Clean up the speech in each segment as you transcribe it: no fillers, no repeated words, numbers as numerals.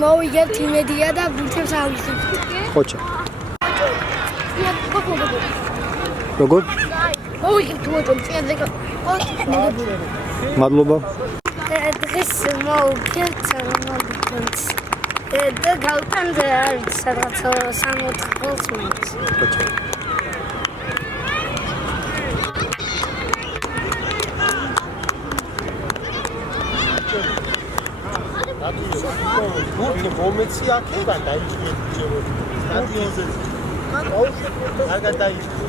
მოვიგებთ იმედია და ბურთებს ავიზებთ. ხოჭა. როგორ? მოვიგებთ მოჭომ წიაზე. მადლობა. დღეს მოვიგებთ რომელთაც და გავტანთ არის სადღაც 3-4 წუთს. ხოჭა. გურთი მომეცი აქედან დაიჭირე სტადიონზე. არ გადაიჭირე.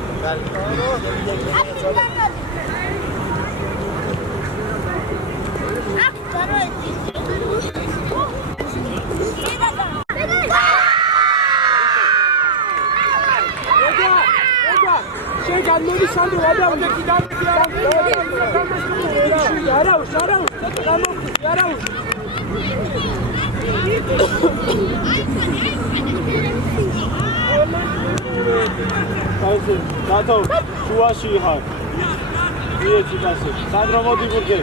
Dato, შუაში ხარ. მიეცი პასი. სანდრო მოდი ბურგე.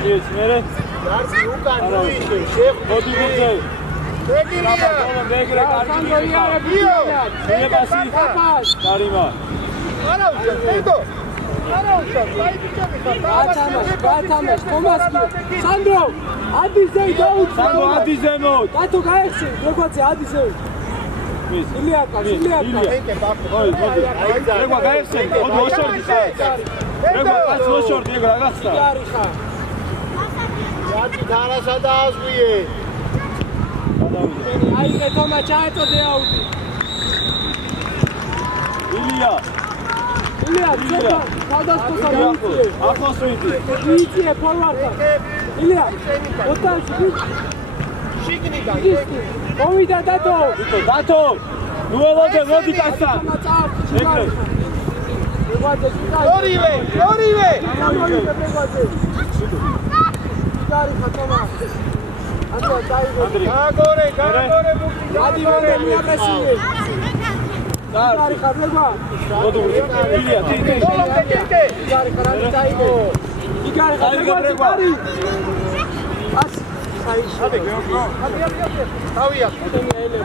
მიეცი მერე. გარსი უკან მოიჭე, შეხ მოდი ბურგე. ეგილია. მეგრე კარგი მიიღო. მე პასი. კარიმა. არა უშა, ედო. არა უშა, საიტები ხარ. გათამაშ, თომასკი. სანდრო, ადიზე დაუწევ. სანდრო ადიზე მოდ. დათო გაიხსენ, რეგვაცე ადიზე. ილიაკა. ეკე ბაკო. ოი, მოდი. რეგვა გაიხსენ, მოდი ოშორდი ხარ. რეგვა კაც ოშორდი ეგ რაღაცა. არი ხარ. რადი დარასა დააზღვიე. აი თომა ჩაეწოდე აუდი. ილია. ილია, ცოტა, სხვადასხვა მოიწიე. ახლოს ვიდი. მიიწიე ფორვარდად. ილია, ოტანში შიგნიდან მოვიდა დათო. დათო. ნუელოდე მოდი კაცთან. ეგრე. ორივე გარი ხატომა. გაგორე ადი მოდე მიაპრესიე. გარი ხატება. მოდი ილია ტიტი. გარი ხარანი დაიდე. იგარი ხატება. ას თავია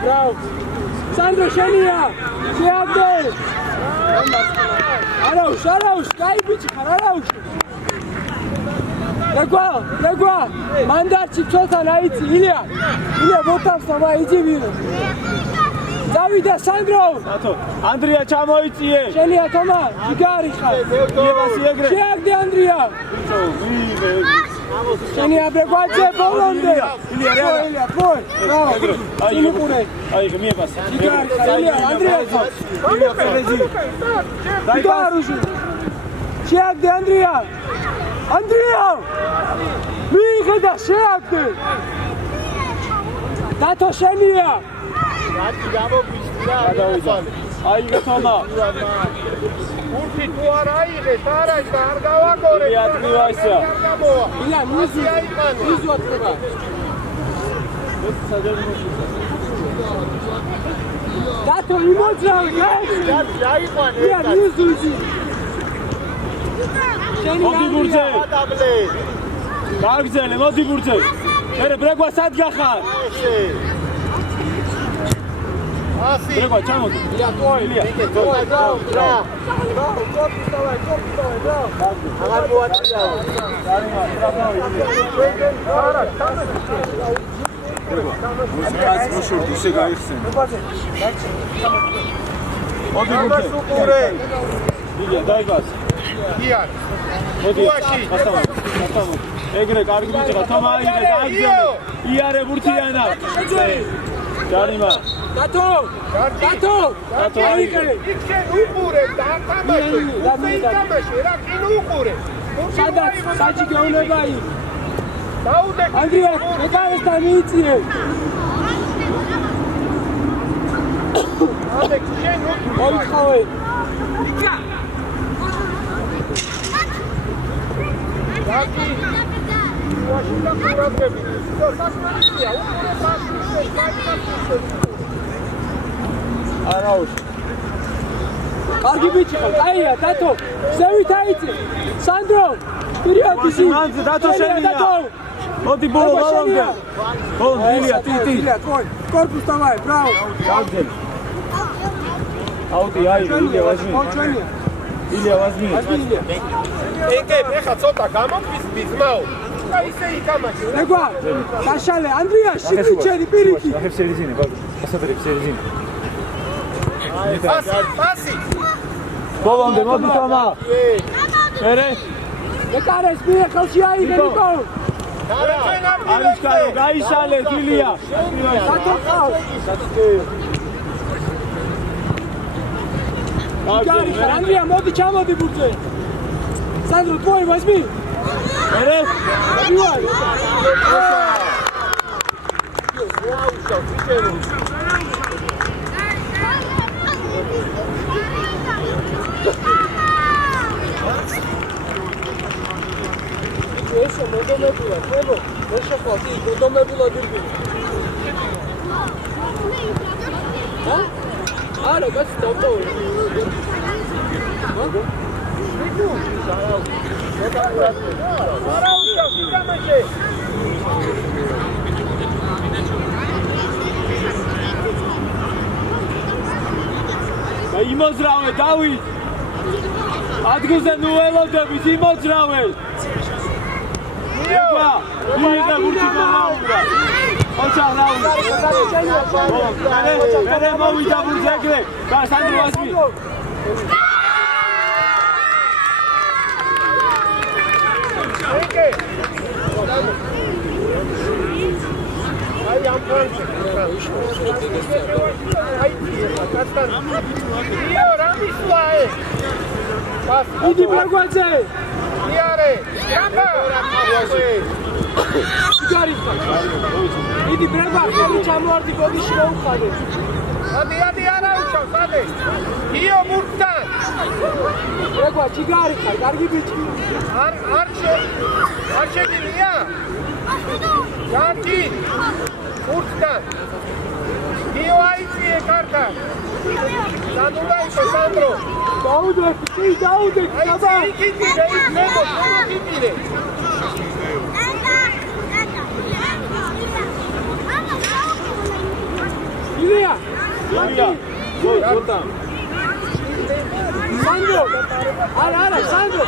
ბრავ. სანდრო შენია. შეაგდე. არაუშ, კაი ბიჭი ხარ, არაუშ. რეგვა, მანდარჩი ცოტან აიცი, ილია ბოტავს და მაიძივი. დავიდა სანდრო. დათო, ანდრია ჩამოიწიე. შენია თომა, იგარი ხარ. იებასი ეგრე. შეაგდე ანდრია. შენია ბრეგვაძე ბოლონდე. ილია, პოე. სინიყურე. აი, მიებასი. იგარი ხარ, ილია, ანდრია ხარ. ილია ფერეზი. დაიგარუჟი. შეაგდე ანდრია. მიიღე და შეაგდე. დათო შენია. რაც გამოგვიშტია აი გეთომა. ურთი თუ არ აიღეს, არაი და არ გავაგორე. იატკივა ისია. ილია, მიზუ ატყობა. დათო იმოძრავი, გაეცი. დაიყვანე. ილია, მიზუ იზი. მოდი ბურთზე. გაგზელე, მოდი ბურთზე. მერე ბრეგვა სად გახარ? ასი. ბრეგვა ჩამოდი. ილია, ტოი, ილია. აღარ მოაწია. რაც მოშორდი ისე გაიხსენ. მოდი ამას ბურთზე. უყურე. ილია, დაიგას. იან. მოდი. უაში. გასტამო. ეგრე კარგი ბიჭია, თომა აიღე, გააგზელე. იარე ბურთიანა. ჯარიმა. დათო. აიღე. იქ შენ უყურე და აკამაშე. აკამაშე რა კინ უყურე. სადაც საჭი გეუნება იქ. დაუდე. ანდრია, ეკარესთან მიიწიე. ამდე შენ უყურე. მოიხავე. დაკი. უაში და ყურადღები. სასმელია, უყურე პრაქტიკას, საერთოდ. არაუშ. კარგი ბიჭი ხარ, კაია, დათო. ზევით აიწი. სანდრო, პირიატისი. მანძე დათო შენია. მოდი ბოლომდე. ბოლომდე ილია, ტიტი. ილია, კორპუს დავაი, ბრავო. გაგზელე. აუდი აი, ილია ვაზმი. მოჩვენია. ილია ვაზმი. ეგე ეხა ცოტა გამოფის მიზმაო. და ისე იკამაშე. რეგვა, დაშალე, ანდრია, შიგნიჩერი პირიქი. სერიზინე, ბაბა. ასადრებ სერიზინე. პასი. ბოლომდე მოდი თომა. მერე ეკარეს მire ხელში აიღე ნიკო. არის კაი, გაიშალე ილია. დათო ყავს. გარი ხარ, ანდრია, მოდი ჩამოდი ბურთზე. სანდრო, твой возьми. მერე Бивай. Eso მოდომებულა, ხებო, ვერ შეხვდი, მოდომებულა დირბი. ჰა? არა, გასი დავტოვე. არა უშავ, იკამაშე. იმოძრავე დავით. ადგილზე ნუ ველოდებით, იმოძრავე. ება, მიიღე ბურთი დააუბრა. ოჩა რაუნდი. მერე მოვიდა ბურთი ეგრე. და სანდრო ვაზმი. ეგე. აი ამ ფრანცი. აი კაცთან. იო, რამისვაე. დიდი ბრაგვაძე იარე ჯამბა სიგარიტა დიდი ბრაგვა ხელი ჩამოვარდი ბოდიში მოუხადე ადი არა უჩავს ადი იო მურთან ბრაგვა სიგარიტა კარგი ბიჭი არ შეგიძლია ჯანჯი მურთან იო აიწიე კარტა სანდრო სანდრო დაუდე აბა იქიდე ილია გოტა სანდრო არა სანდრო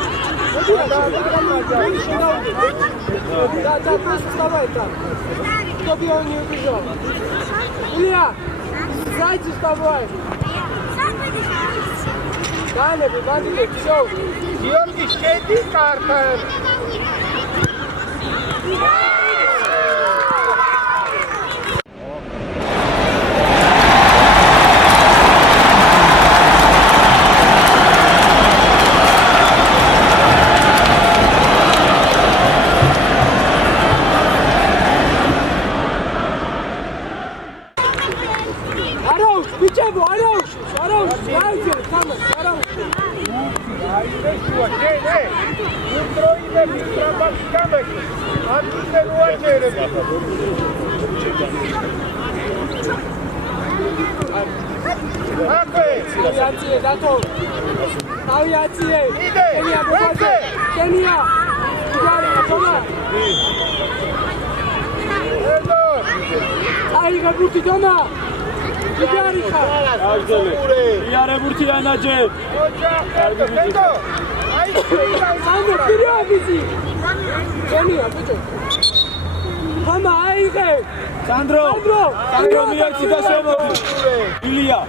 და вставай там кто бы он не убежал ილია сзади вставай Dale, bandit, всё. გიორგი შედი კარტა Arauz, bichebo, arauz. აიეშუა შენე უტროიმე მისტრაბას გამეკი ამისე როაჯერები აკე Aviație, dato. Aviație. იდე Kenia, băbațe. Kenia. Igare, toma. ედო Ai găbuti, toma. Igare, ca. იარე ბურთი ანაჯე ოჯა ედო აი Sandro, perioadici. Kenia, bicho. Toma, ai gă. სანდრო მიაჩი და შემოდი ილია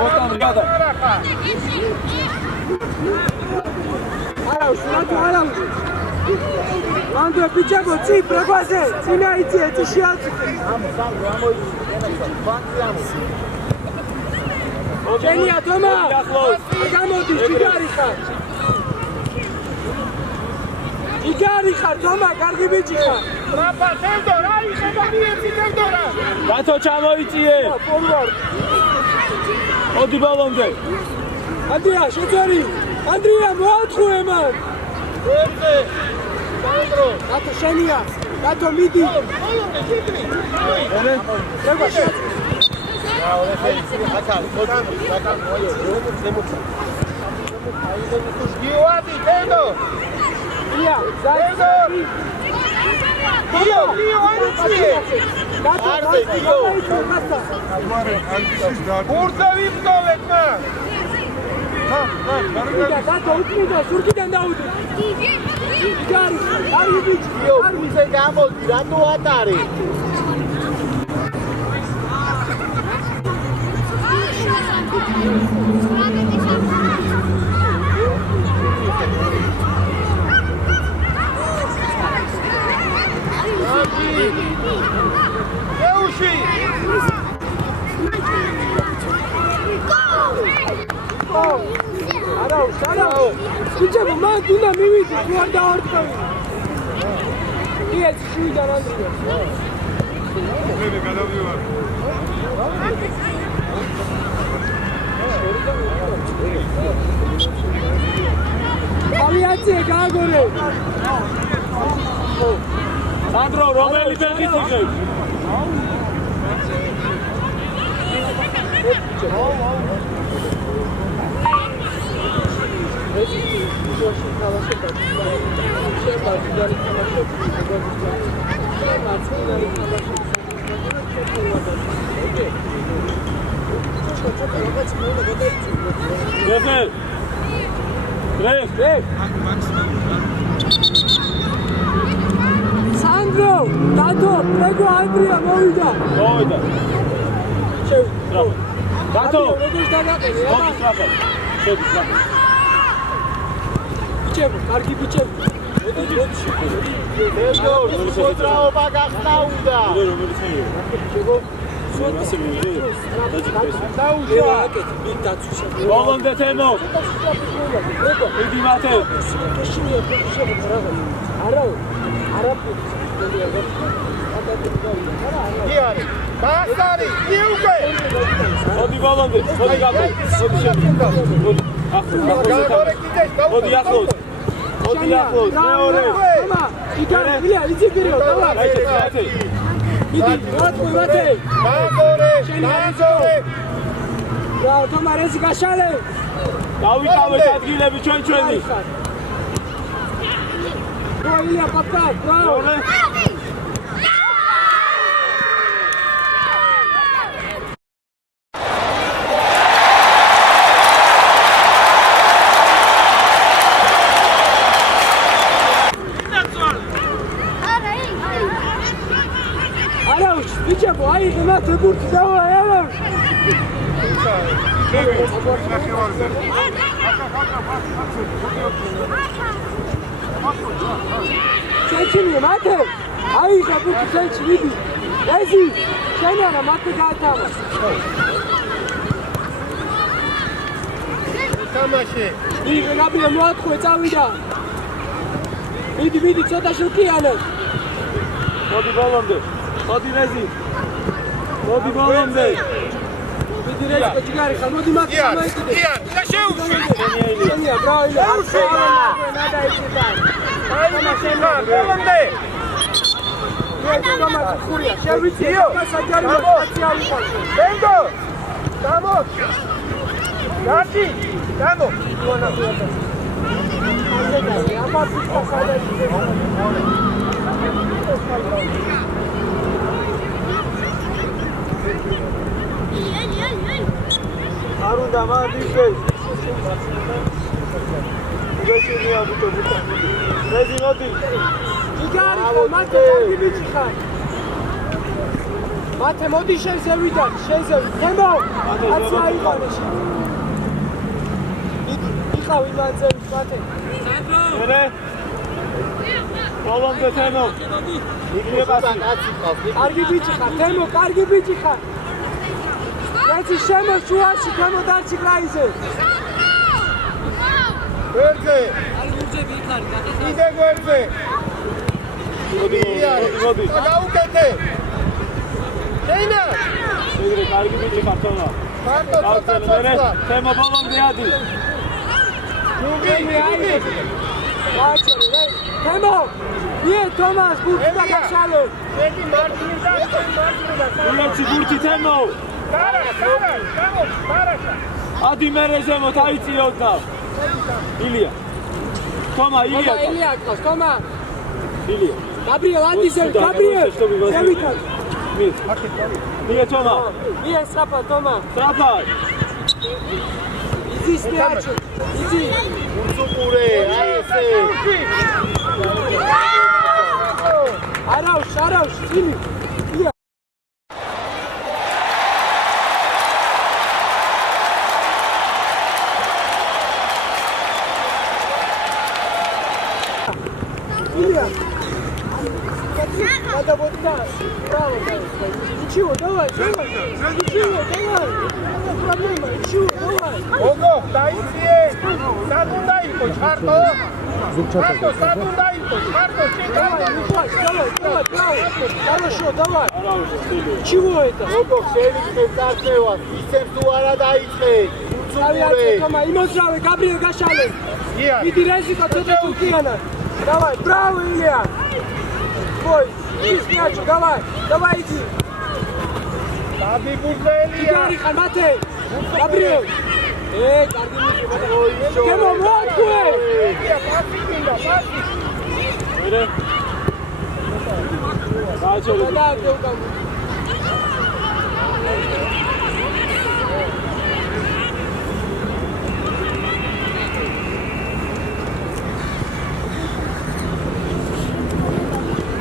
გოტა გადა Arauz, arauz. Sandro, bichebo, ți, pregoase. Ține aici, ți și alții. Kenia, toma. Gamodiš, igari xar. Igari xar, toma, კარგი ბიჭი ხარ. ტრაპა თევდო რა იხება მიეცი თევდო რა დათო ჩამოიწიე Forward. ოდი ბალონზე Andria, შეწერი. Andria, მოათხუე მან. ერზე სანდრო Dato შენია. Dato მიდი. ბოლომდე შეკრი Treba შე. გიოადი თევდო Ილია, თევდო გიო აიწიე Dato, Dio. ბურთა ვიბტოლეთ მა Dato, უკნიდა, სურგიდან დაუდი. Igari, კარგი ბიჭი. გიო მისე გამოდი რატო ატარი ეუში Arauz. Bichebo, მან უნდა მივიდი, თუ არ დავარდყავი. ეს შუიდან ანდრია. Aviație, გააგორე. სანდრო რომელი ფეხით იღებ Gref. Sandro, Dato, prego Andria, მოვიდა. დათო როგორ დაგაყენე? მოდი სწრაფად შედი სწრაფად Bichebo, კარგი ბიჭები. ედო მოძრაობა გახსნაუდა რომელი ხეია ბოლომდე თემო. იგი მათე. გიარი მასარი იუგე მოდი ბოლომდე, მოდი გაბო. მოდი შემდგა. მოდი ახლოს. მოდი ახლოს. მეორე. Toma, Ilya, იცი პირო, დავა. Idi, მათე. მაგორე რა, თომა რეზი გაშალე. დავიკავეთ ადგილები ჩვენი. რა, Ilya, პაპა, რა. მეორე. არაუშ, ბიჭებო, აიღე მათ ბურთი დავა, არაუშ. შეჩინე მათე, აიღე ბურთი შეჩი, მიდი. ეზი, შენ არა მათე გაათავა. თამაში მიიღე გაბია მოათხოვე წავიდა. მიდი, ცოტა შუქიანე. მოდი ბოლომდე. მოდი რეზი. მოდი ბოლომდე. მიდი რეზი ჯიგარი ხარ, მოდი მათე გამოიკიდე. და შეუშვი შენია, ბრავო, Ilya. ბოლომდე თომა ხურია, შევიწიო, საჯარი სპეციალი ხარ. ბენდო დამოს გაჩი დამო არ უნდა მადიშე. გეშინია ბუტო. რეზი მოდი. ჯიგარი ხარ, მათე კარგი ბიჭი ხარ. მათე მოდი შენ ზევიდან, თემო. აცი აიყარე შენ. იყავ იმანზე მათე. მერე. ბოლომდე თემო. იგრება კაცი ყავს. კარგი ბიჭი ხარ, თემო, კარგი ბიჭი ხარ. ეცი შემო შუაში, თემო დარჩი გრაიზე. ვერზე იდე გვერდზე მოდი. გაუკეთე შეინა ეგრე კარგი ბიჭი ხარ თომა. მარტო მერე თემო ბოლომდე ადი. გააჩერე, თემო. ие თომას ბურთი და გაშალე. შედი მარტინდა უიოცი ბურთი თემო. ადი მერე ზემოთ აიწიო და ილია. თომა ილია. Ilya ყავს, თომა. ილია. გაბრიელ ანდისელი, გაბრიელ. ზევითან. მია თომა. ие სტრაფა, თომა. ტრაფა. იზი სტიაჩო. იზი. უცუყურე აი ესე არაუშ, წინი. ია. Ilya. Надо вот так. Право, ничего, давай. Ничего, давай. Не проблема, ничего, давай. ოგო დაიციე სათუნდა იყო ჩარტო ჩარტო სათუნდა იყო ჩარტო Давай, не плачь, давай, право. Хорошо, давай. Чего это? ოგო შევიქნე წარწევას ისევ თუ არა დაიწყე Авиация, Тома, имозраве, Габриэл Гашале. Иди резико, цота Туркияна. Давай, браво, Ilya. Ой, иди спячу, давай иди. დაბიბუზელია Игარი ხარ, მათე. Габриэл. კარგი მიხი, მათე. გემო, მოათქვე. პასი მინდა, პასი. მერე. გააჩერე. გადააგდე უკან.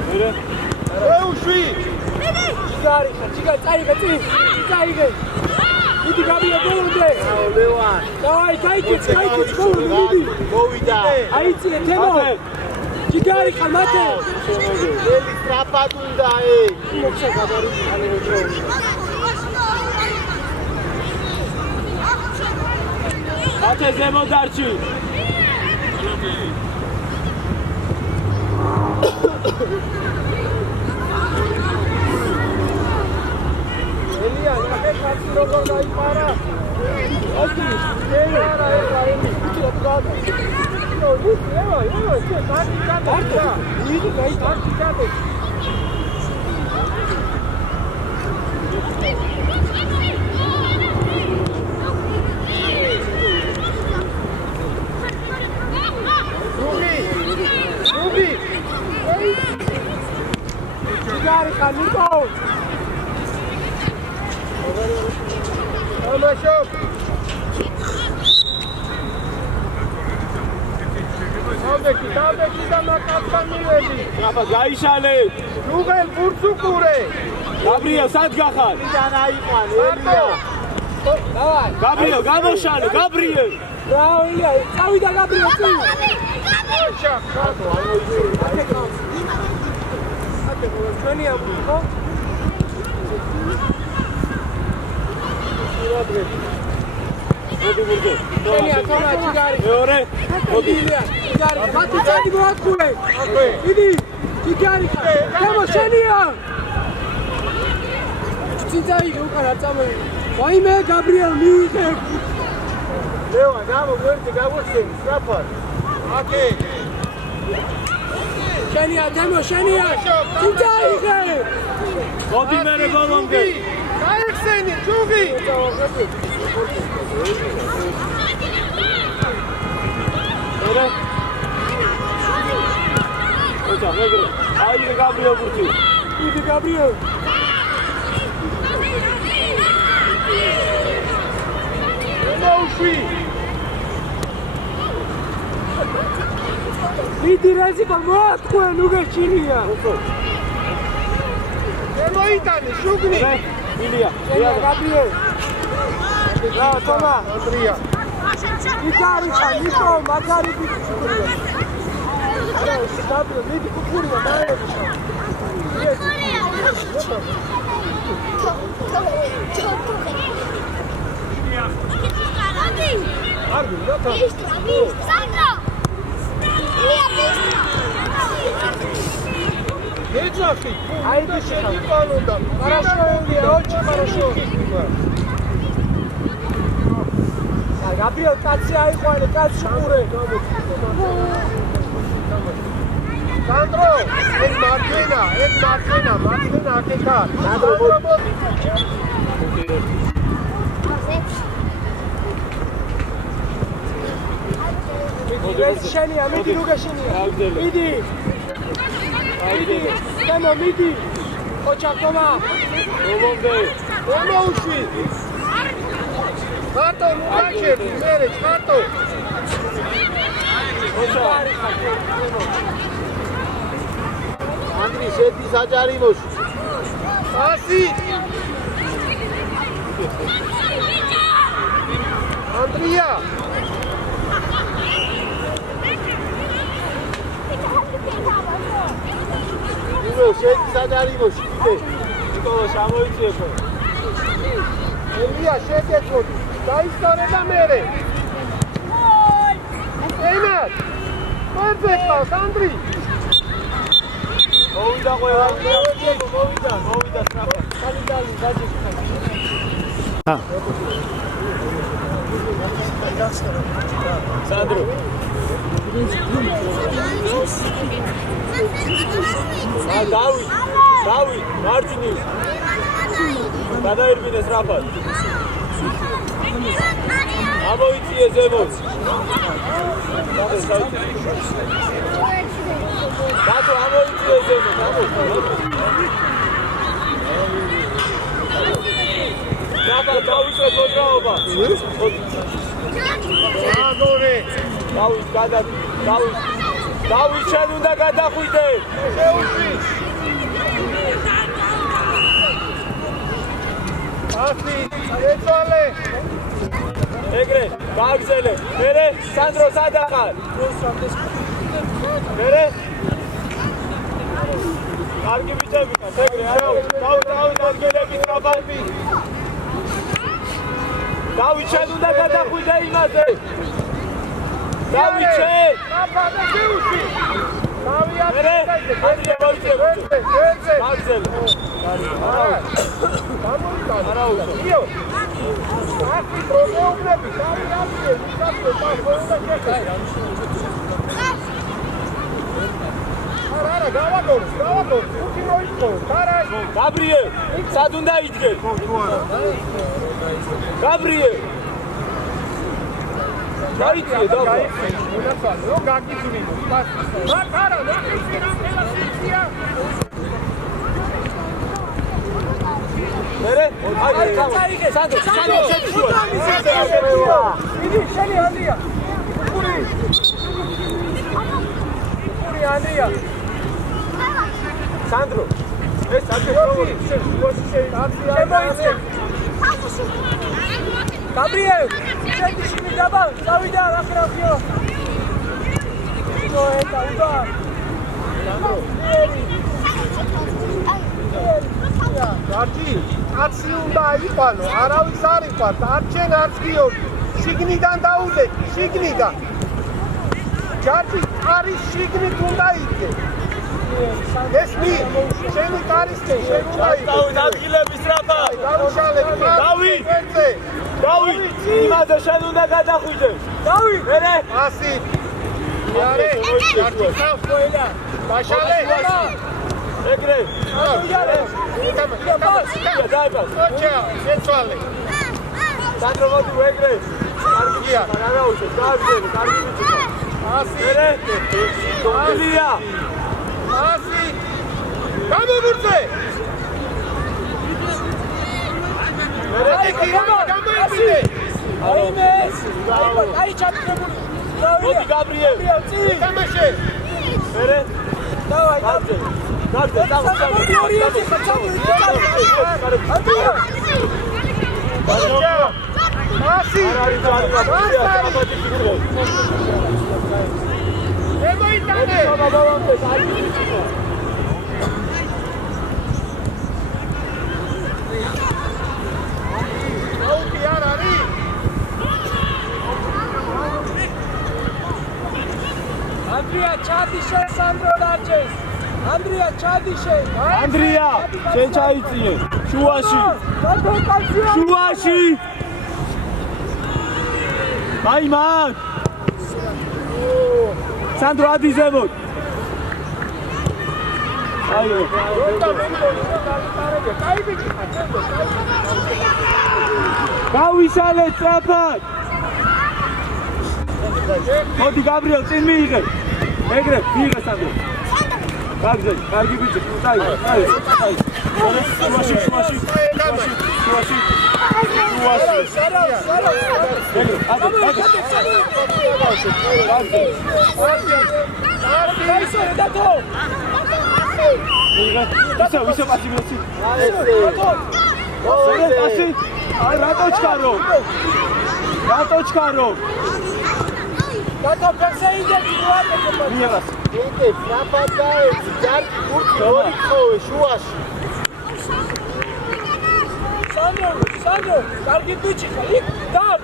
მერე. ეუშვი Игარი ხარ, წაიღე, წაიღე. Иди, Габриэл, ბოლომდე. ლევან Давай, кайкიც, ბოლომდე, მიდი. მოვიდა აიწიე, თემო. Игარი ხარ, მათე. ველი სტრაფად უნდა მოხსა გადარი, კაცე ზემო დარჩი. ელია, ნახე კაცი როგორ დაიპარა. ოკი, არა, ემი, უცებ გადა. ნო, ევა, შე კაცი გადა. ვიდი კაცი გადა. Garika, Nico! Anlaşım! Sağdaki sana kaptan mı verdi? Rafa, გაიშალე! Rugel, Bursukure! გაბრიელ, სად გახარ? Давай! გაბრიელ, გამოშალე, გაბრიელ! Браво, Илья! Წავიდა გაბრიელ, წი! Ოჩა, ხატო, ჩვენი ამბო, ხო? მოდი მურდე. ელია, თომა, ჯიგარი. მეორე, მოდი ილია, ჯიგარი. მათი წადი მოაწყურე. იდი, ჯიგარი. გამო შენია. წინძაი უკან არ წამოვიდა. ვაიმე გაბრიელ მიიღე. ლევა, გამო, გვერდი გავუხსენ, საფარ. აკე. შენია, დემო, შენია. წინძაიღე. მოდი მერე ბოლომდე. გაიხსენი, ჯუღი. ორე. ოჩა, მეგრე. აიღე გაბრიელ ბურთი. იდი გაბრიელ. მოუშვი. მიდი რეზიკო მოაწყუე, ნუ გეჩინია. მოიტანე, შუგნი. ილია, შენია, გაბრიელ. რა, თომა. ანდრია. ჯიგარი ხა, ნიკო, მაგარი ბიჭია. არა, გაბრიელ, მიდი კუქურია, დაერჩა. Ецахи, აიდი შენი პანონდა. Хорошо, Илья, очень хорошо. Gabriel, კაცი აიყვანე, კაცი შურე. სანდრო, ეს მარჯვენა აკეთა. სანდრო, ეს შენია, მიდი რუგა შენია. მიდი. მიდი, დემო, მიდი. ოჩა, თომა. ბოლომდე. მოუშვი. ხატო, ნუგაშები, მერე, ხატო. ოჩა. ანდრი შედი საჯარიმოში. ასი. ანდრია. ნუ შედი საჯარიმოში. ნიკოლა შემოიწიე ხო? ელია, შეგეწოდი. დაისწორე და მერე. ენად. პერფექტავს, ანდრი. მოვიდა ყველა, მოვიდა სტრაფა. კალიდალი, დაჯი. სანდრო. დავი, მარჯვნივ. გადაირბინეს რაფად. ამოიწიე ზემოთ. დათო ამოიწიე ზემოთ, რაფად დავიწე მოძრაობა. აგორე. დავი შენ უნდა გადახვიდე. შეუშვი. ასი, ეცვალე. ეგრე, გააგზელე. მერე სანდრო სადახარ. მერე კარგი ბიჭები ხართ, ეგრე, აუ, დავით ადგილები ტრაბალბი. დავით შენ უნდა გადახვიდე იმაზე დავით შენ აფადა შეუში მერე ადრია მოიწევ ვერზე მაგზელ არა უშო იო აფი პრობლემები დავიაფიე ვიკაფე და შეხე არა გავაგო უკი მოიწო არა გაბრიელ სად უნდა იდგე გაბრიელ გაიწიე და ნო გაგიძვნი მაგ არა ნახიჩი რა ელასტიკია მერე აი წაიგე სანდრო იდი შენი ანდრია პური ანდრია სანდრო ეს აქ გაბრიელ შენი შენი დაბა წავიდა ახრავიო ნო ეტა უბა გარჯი კაცი უნდა იყვალო არავის არ იყვალ არჩენ არც გიორგი შიგნიდან დაუდეთ შიგნიდან ჯარჯი არის შიგნით უნდა იდგე ეს მი შენი კარისკენ შენ უნდა დავით ადგილების რაფა დავით დავით იმაზე შენ უნდა გადახვიდე დავით მერე ასი იარე ჯარჯი ხავდა ბაშალე ეგრე დაიბას ოჩა ეცვალე სანდრო მოდი ეგრე კარგია არა უშო დააგზავნე კარგი ვიცი ასი მერე დონდია ასი გამომურწე აი გამოიწიდე აიმეს აი ჩატებული მოდი გაბრიელ თამაშე მერე დავაი მოდი ორი ერთი ასი ემოიტანე აუკი არ არის ანდრია ჩადიშე სანდრო დარჩეს ანდრია ჩადიშე ანდრია შენ ჩაიწიე შუაში აი მაგ სანდრო ადიზებოდ აიო გავისალე სწრაფად მოდი გაბრიელ წინ მიიღე ეგრე მიიღე სანდრო გაგზავნე კარგი ბიჭი წაიღე შუაში ვისო პასი მოცი აი რატოჩქარო გატო ფესეიდეთი ვაკეთებ მიიღას ეკე საფადაეც ჯარჯი გურთი ორი ხოვე შუაში სანდრო კარგი ბიჭი ხარ იქ დარ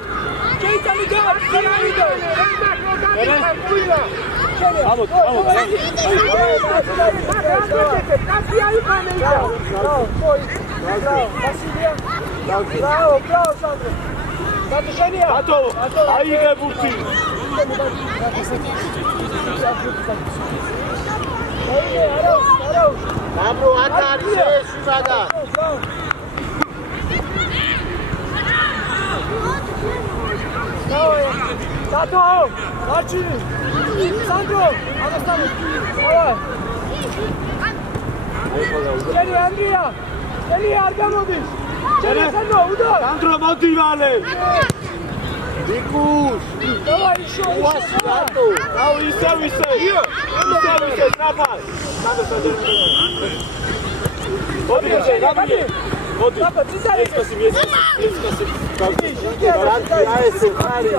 კეიტანი დარ სანავიდო ამოთ ბრავო სანდრო გატო შენია აიღე ბურთი გამო აქ არის ეს უზადა გატო არჩი სანდრო აღესტანი შენი ანდრია შენი არ გამოდის შენი სანდრო უდო სანდრო მოდი ვალე დიკუს დავაი შოუ გატო აუ ისე საფარ მოდი გაბრიელ მოდი გატო ძიძარი ჯარჯი აეს ხარი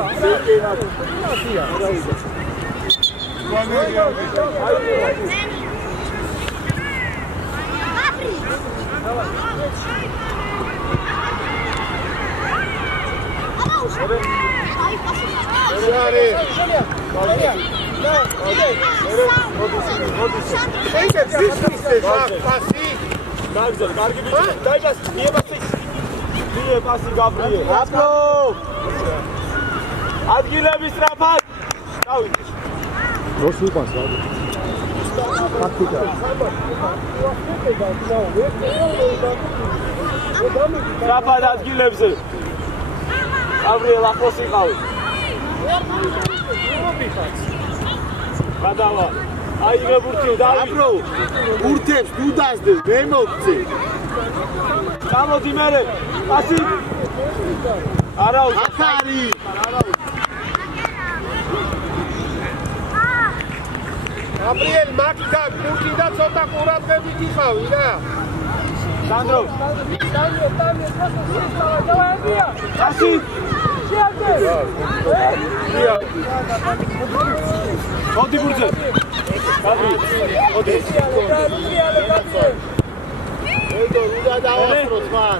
Გაიგზავნა, კარგი ბიჭი. დაიბას, მიე პასი გაბრიე. აბლო ადგილების სწრაფად. დავიდე. როს უყანს რა ტაქტიკა სწრაფად ადგილებზე. გაბრიელ ახლოს იყავი. გადავა. აიღე ბურთი დავი. აბლო ურთებს თუ დასდე მე მოგწე გამოდი მერე. პასი. არა უშ. აკარი გაბრიელ მაგდა კუჩი და ცოტა ყურადღებით იყავი რა. სანდრო. პასი. შეარდე. მოდი ბურთზე. გაბრიე. მოდი. ედო უნდა დავასროს მან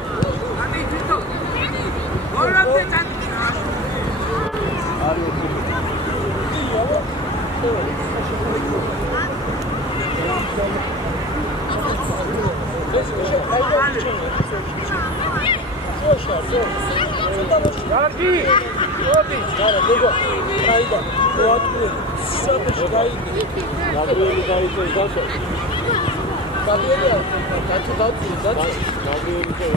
Gargi, odi. არა, გოგო. გაიგო. მოატყუე. საფეში გაიგე. გაბრიელი დაიწე გასო. გაბრიელია. კაცო დაწი. გაბრიელი ხო.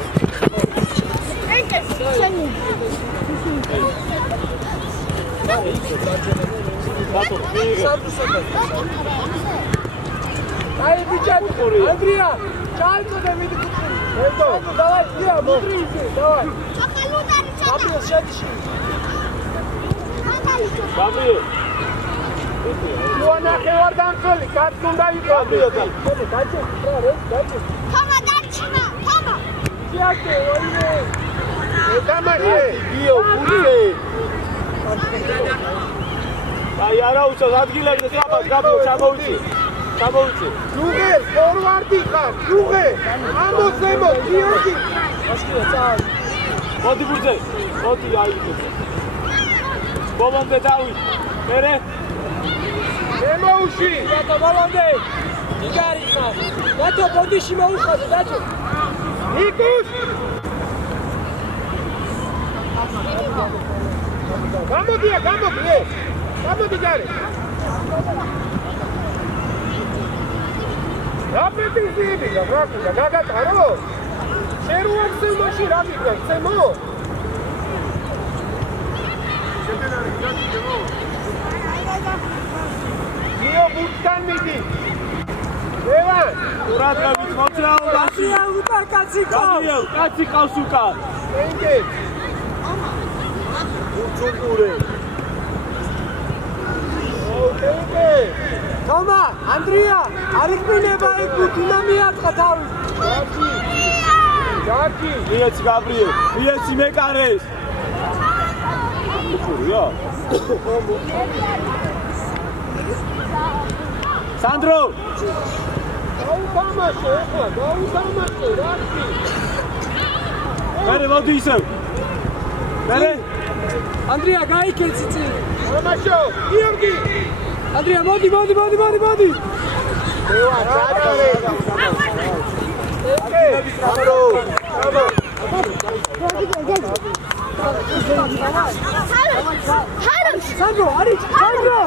გასო, მიიღე. აი ბიჭად. ანდრია, ჩაიწოდე მიდი კუთხე. ედო, დავაი, დია, მოდრი ისე, დავაი. გაბრიელ შედი. გაბრიელ. Ioana ხევარ დამწელი, კაც უნდა იყავი. დაჭე, რა, დაჭე. Toma, Darchina, toma! შეაკე, ოინე. ეთამაშე. გიო ურთე აი არა უშავს ადგილებზე სწრაფად გაბრიელ ჩამოვიცი. ჩამოვიცი. Jugel, forwardi ხარ, jugel. ამოსემო, გიორგი. ასკია, წავალ. მოდი ბურთზე. მოდი აიღე. ბოლომდე დავით. მერე ემოუში. რატო ბოლომდე? იგარი ხარ. რატო ბოდიში მოუხადე, დაჭე. ნიკუს. გამოდია, გამოდი. გამოდი ჯარე. რა პეტიზები და რა ქვია, გაგატარო? შერუახსე მაშინ რა გიქნა, ცემო? გიო ბურთთან მიდი. ლევან, ყურადღებით მოწრაობაში. გასია უკან კაცი ყავს. გაბრიელ, კაცი ყავს უკან. ენგე. უჩუნდურე ოკეი. თომა, ანდრია, არ იქნება იქ თუნა მიაწყა თავი. ჯარჯი. მიეცი გაბრიელ, მიეცი მეკარეს. უშურია. სანდრო. გაუთამაშე ახლა, გაუთამაშე, რაკი. მერე მოდი ისევ. მერე ანდრია, გაიქეცი წინ. ამაშო, გიორგი. ანდრია, მოდი. ლევან ჩაჭარე ოკეი. აბლო სანდრო, არის, სანდრო.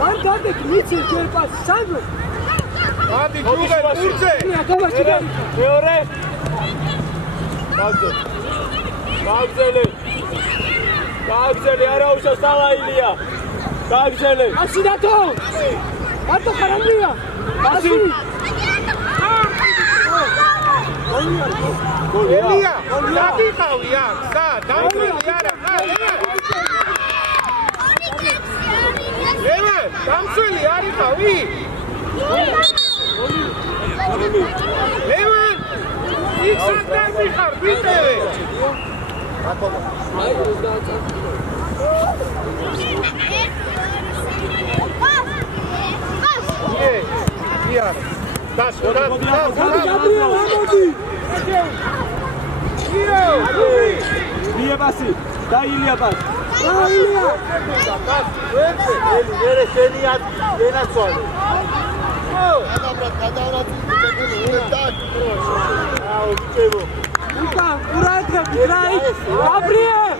მან გადეკ მიცი ჯერ პას, სანდრო. ადი ჯუგელ ბურთზე. ანდრია, თომა ჩიგარი. მეორე. გააგზელე, არა უშავს სალაილია. გააგზელე. ასი დათო. მარტო ხარ ანდრია. ასი. ელია, დაგიყავი აქ, და დამწველი არა, ლევან, დამწველი არ იყავი? ლევან, იქ სადამი ხარ, ვიტევე. იარ, დას. მიე პასი. და ილია პას. ბრავო ილია. მერე შენი ადგილი ენაცვალე. გადავრა აუ ბიჭებო. უკან ურაეთქა გრაი. გაბრიელ.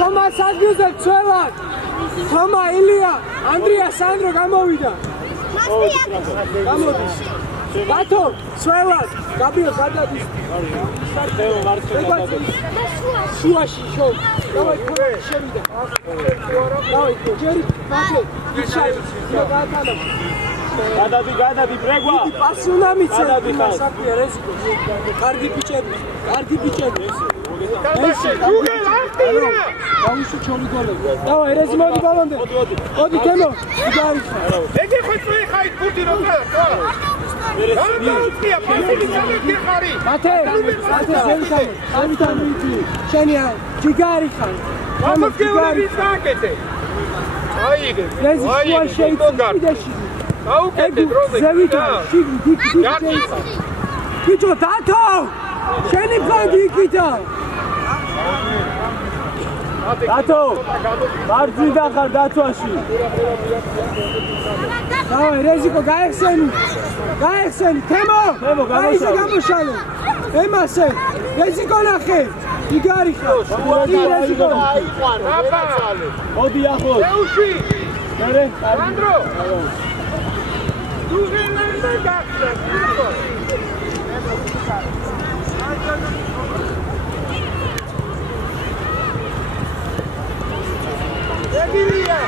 თომა სადგილზე ცველად თომა ილია ანდრია სანდრო გამოვიდა გამოდის ბათო ცველად გაბიო გადადის შუაში შოუ დავაი შევიდა დავაი ჯერი მათე ისაი გადაადა გადადი ბრეგვა პასი უნდა მიცემ საქმეა რეზიკო კარგი ბიჭები ესე გუგელ აქტირა დავიშვი ჩოლი გოლები დავაი რეზი მოდი ბალონდე მოდი თემო გიგარიშა ეგე ხოწვი ხაი კურდი რო და გამოვიწია პასი ხარი მათე ზევითან მიდი შენია გიგარიშა გამოგგევრები წაკეთე აიგე რეზი შუა შეიძლება აუკეთე დროზე ზევითან დიდი ბიჭო დათო შენი ფანდი იქითა დათო მარჯვიდან ხარ დათვაში დავაი რეზიკო გაეხსენი თემო აიზე გამოშალე ემასე რეზიკო ნახე იგარი ხარ რეზიკო მოდი ახლოს ეუში მერე სანდრო დუღენერდა გახსნა Emilia!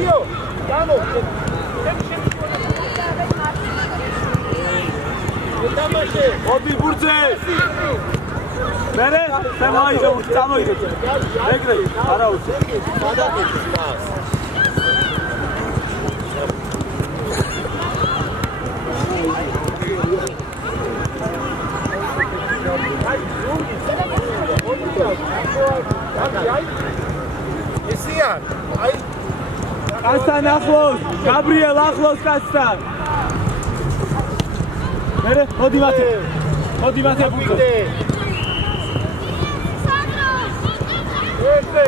Io! Andiamo! Odi burze! Bere? Sen haydi burze, sen haydi. Bekle, ara burze. Isian, ay. Aslan Ahlos, Gabriel Ahlos Kastan. Mere, hodi mate burze. Este.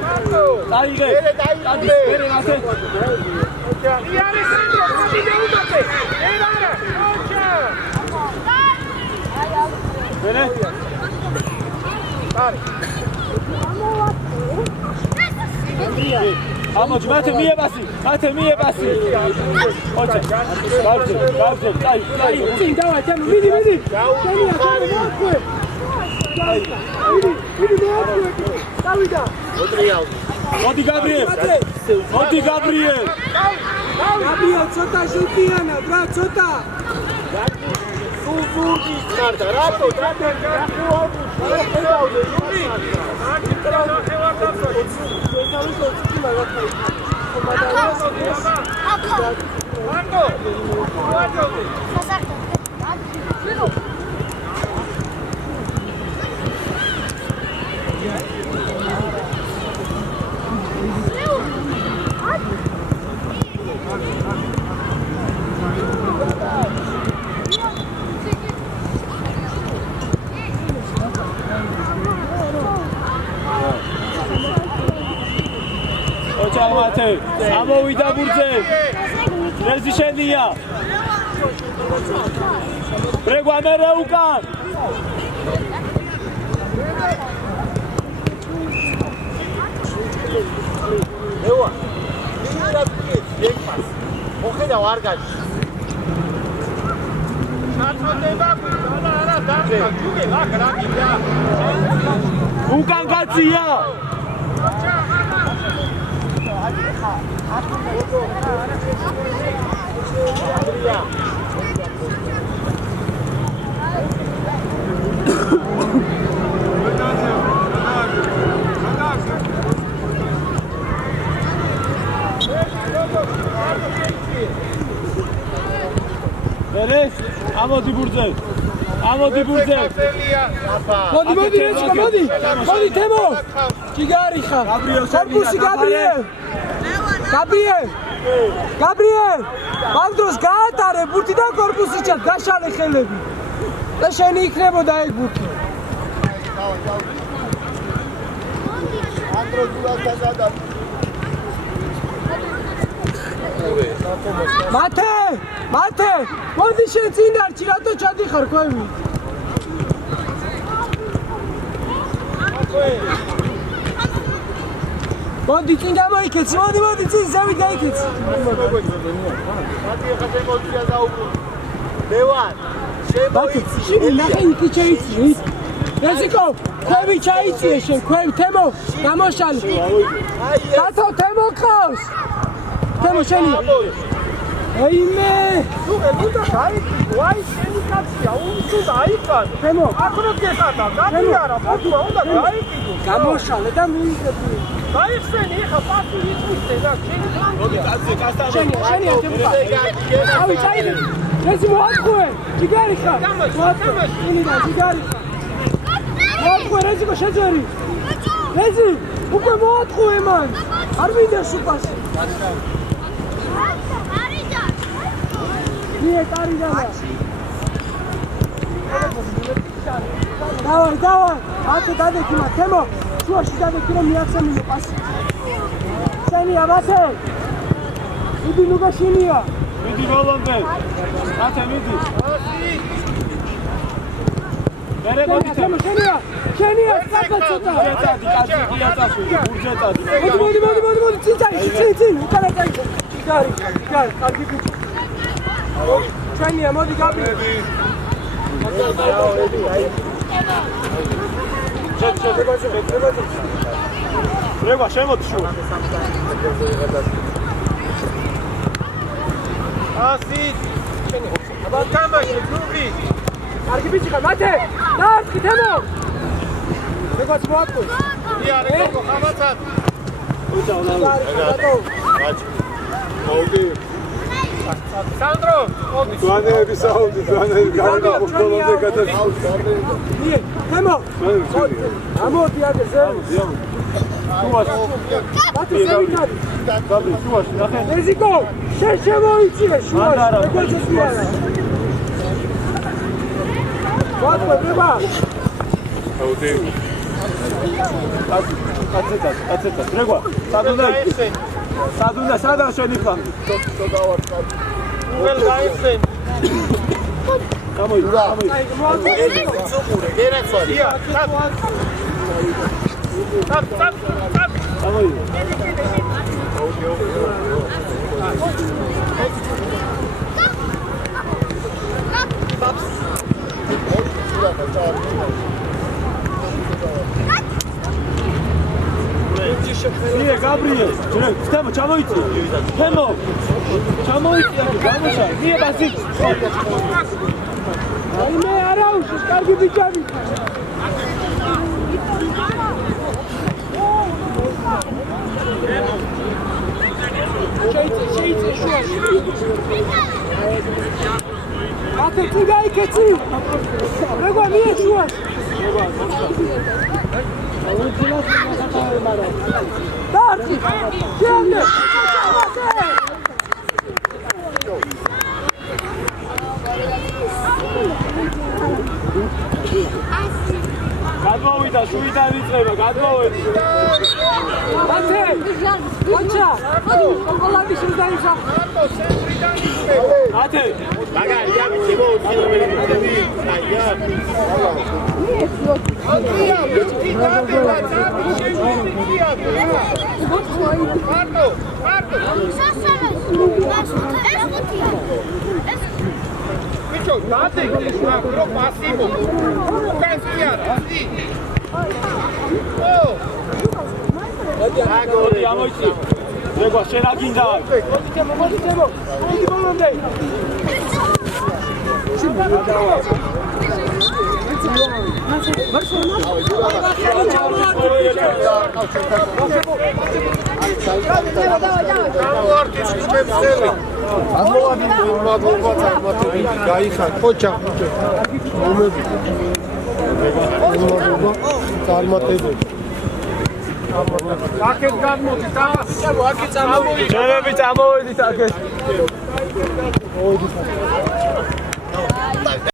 Mato. Daige. Mere mate. Y Alessandro, così deudate. Era. Ocha. Bene? Dai. Amoci, mate mie basi. Ocha. Gavze. Dai. Sim, давай, temo, vidi. Vidi. Davida. Odi Gabriel. Gabriel, ცოტა შუტიანა, ბრა, ცოტა. Fugi, guarda, rato, Mate, ამოვიდა ბურთზე. რეზი შენია. ბრეგვა მერე უკან. ევა. მირა ბიჭი, მოხედა ვარგაჩი. შარტდება, არა, დამკა, ჯუგე, რა გია. უკან კაცია. ამოდი ბურძე. ამოდი ბურძე. მოდი რეჩკა მოდი. მოდი თემო. ჯიგარი ხარ. კორპუსი გაბრიელ. გაბრიელ. ბალდროს გაატარე ბურთი და კორპუსი ჩად გაშალე ხელები. და შენი იქნებოდა ეგ ბურთი. ანდრო გულასა გადა. მათე მოდი შენ წინ არჩი რატო ჩადიხარ ქვევი მოდი წინ გამოიქეცი მოდი წინ ზევით გაიქეცი მათი ახლა შემოიწია დაუბრუნ ლევან შემოიწია ნახე იქი ჩაიწია რეზიკო ქვევი ჩაიწია შენ ქვევი თემო გამოშალი დათო თემო ყავს თემო შენი აიმე თუ ელუდა გაიქი ვაი შენი კაცია უნდა აიყან თემო აკრო გეხადა გადი არა მოთვა უნდა გაიქი გამოშალე და მიიღები გაიხსენი ხა პასი იწვისე და შენი მოდი კაცზე კაცთან შენი თემო ავი წაიდე ეს მოაწყوه ჯიგარი ხარ მოაწყوه ინიდა ჯიგარი მოაწყوه რეზიკო შეძვერი რეზი უკვე მოაწყوه მან არ მინდა სუპასი Nie, Tarizana. Давай. Ate dadeki ma, Temo. Şuaşı dadeki ma miaksamini pas. Seni abase. Idi nuga şiniya. მიდი ბოლომდე. ათე მიდი. მერე მოდი Temo შენია, საკაცოთა. წადი, კაცი გიაწაფი, ბურჯე წადი. მოდი, წინ, უკანა წაიდე. ჯიგარი, კარგი ბიჭი. შენია, მოდი გაბრი. რეგვა შემოდი შუა. ასით შენი აბა თამაში გრუპი კარგი ბიჭი ხარ, მათე. დაარჩი თემო. როგორც მოაწყო. იარე ხამაცად მოდი სანდრო მოდი ძვანეები საუდი ძვანეები გარდა ბოლომდე გადასული ნიე თემო ამოდი აგეზე მათე ზევიკარი გაბრი შუაში ნახე. რეზიკო შენ შემოიწიე შუაში როგორც ესმარა ვატყობა მოდი კაცეთა რეგვა სადუნდა სადაა შენი ხან უბელ გაიხსენ გამოი ცუყურე გერაცვარი ია სად გამოი ნიე გაბრიელ თემო ჩამოიწი თემო ჩამოიწი გამოსა ნიე ბასი აიმე არა უშის კარგი ბიჭები შეიწე შუაში ათე წინ გაიქეცი რეგვა მიე შუაში Darci! Dzielny! გადმოვიდა, შუიდან ვიწება, გადმოვედი. Ათე! ვაჩა! შოკოლადი შენ დაიხა. ათე! მაგარი ამიცი მოუწიებელი მიწები აია Bicho, date que es una pro pasivo. Oh. მოდი ამოიწი. რეგვა შენ რა გინდა? მოდითემო, იგი ბოლომდე. აქეთ გადმოდით, აქეთ წამოვიდით. შენები წამოვიდით აქეთ.